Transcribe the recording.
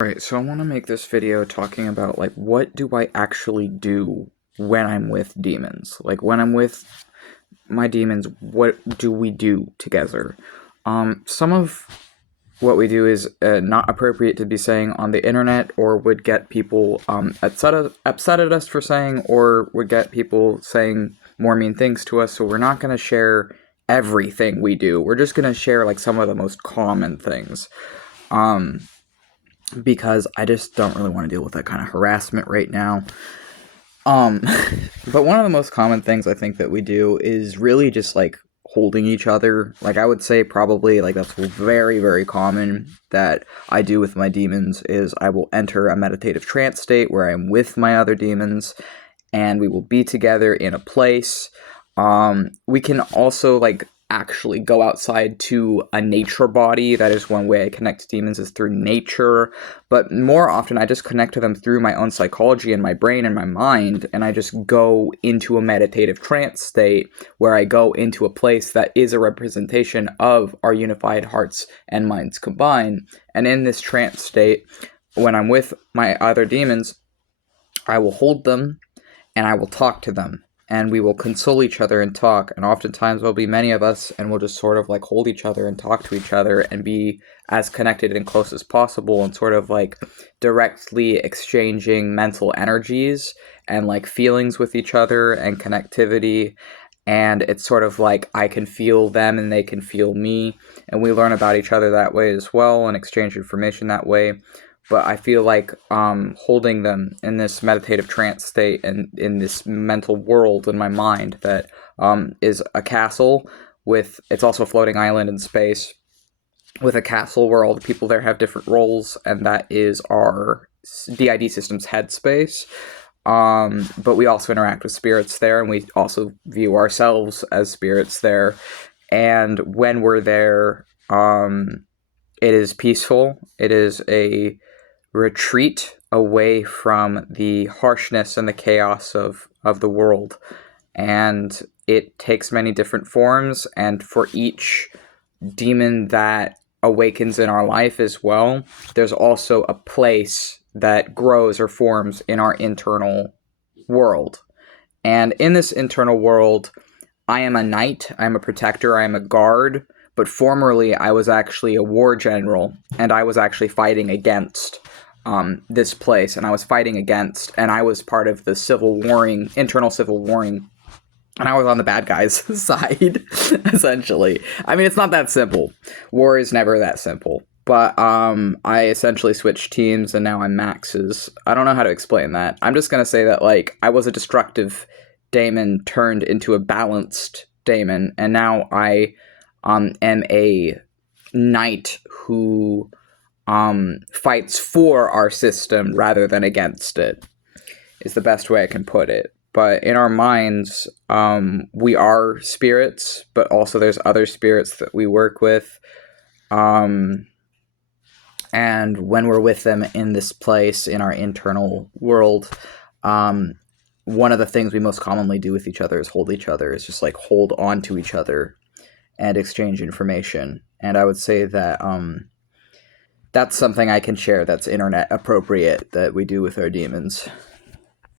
Right, so I want to make this video talking about, like, what do I actually do when I'm with demons? Like, when I'm with my demons, what do we do together? Some of what we do is not appropriate to be saying on the internet, or would get people upset at us for saying, or would get people saying more mean things to us, so we're not going to share everything we do. We're just going to share, like, some of the most common things. Because I just don't really want to deal with that kind of harassment right now. Um, but one of the most common things I think that we do is really just, like, holding each other. Like, I would say probably, like, that's very, very common that I do with my demons is I will enter a meditative trance state where I'm with my other demons, and we will be together in a place. We can also, like, actually go outside to a nature body. That is one way I connect to demons, is through nature. But more often, I just connect to them through my own psychology and my brain and my mind, and I just go into a meditative trance state where I go into a place that is a representation of our unified hearts and minds combined. And in this trance state, when I'm with my other demons, I will hold them and I will talk to them, and we will console each other and talk, and oftentimes there'll be many of us, and we'll just sort of, like, hold each other and talk to each other and be as connected and close as possible, and sort of, like, directly exchanging mental energies and, like, feelings with each other and connectivity. And it's sort of like I can feel them and they can feel me, and we learn about each other that way as well and exchange information that way. But I feel like holding them in this meditative trance state and in this mental world in my mind that is a castle with, it's also a floating island in space with a castle where all the people there have different roles, and that is our DID system's headspace. But we also interact with spirits there, and we also view ourselves as spirits there. And when we're there, it is peaceful. It is a retreat away from the harshness and the chaos of the world. And it takes many different forms, and for each demon that awakens in our life as well, there's also a place that grows or forms in our internal world. And in this internal world, I am a knight, I am a protector, I am a guard, but formerly I was actually a war general, and I was actually fighting against this place, and I was fighting against, and I was part of the internal civil warring, and I was on the bad guys' side, essentially. I mean, it's not that simple. War is never that simple. But I essentially switched teams, and now I'm Max's. I don't know how to explain that. I'm just going to say that, like, I was a destructive daemon turned into a balanced daemon, and now I am a knight who fights for our system rather than against it, is the best way I can put it. But in our minds, we are spirits, but also there's other spirits that we work with. And when we're with them in this place, in our internal world, one of the things we most commonly do with each other is hold each other. It's just like hold on to each other and exchange information. And I would say that that's something I can share that's internet appropriate that we do with our demons.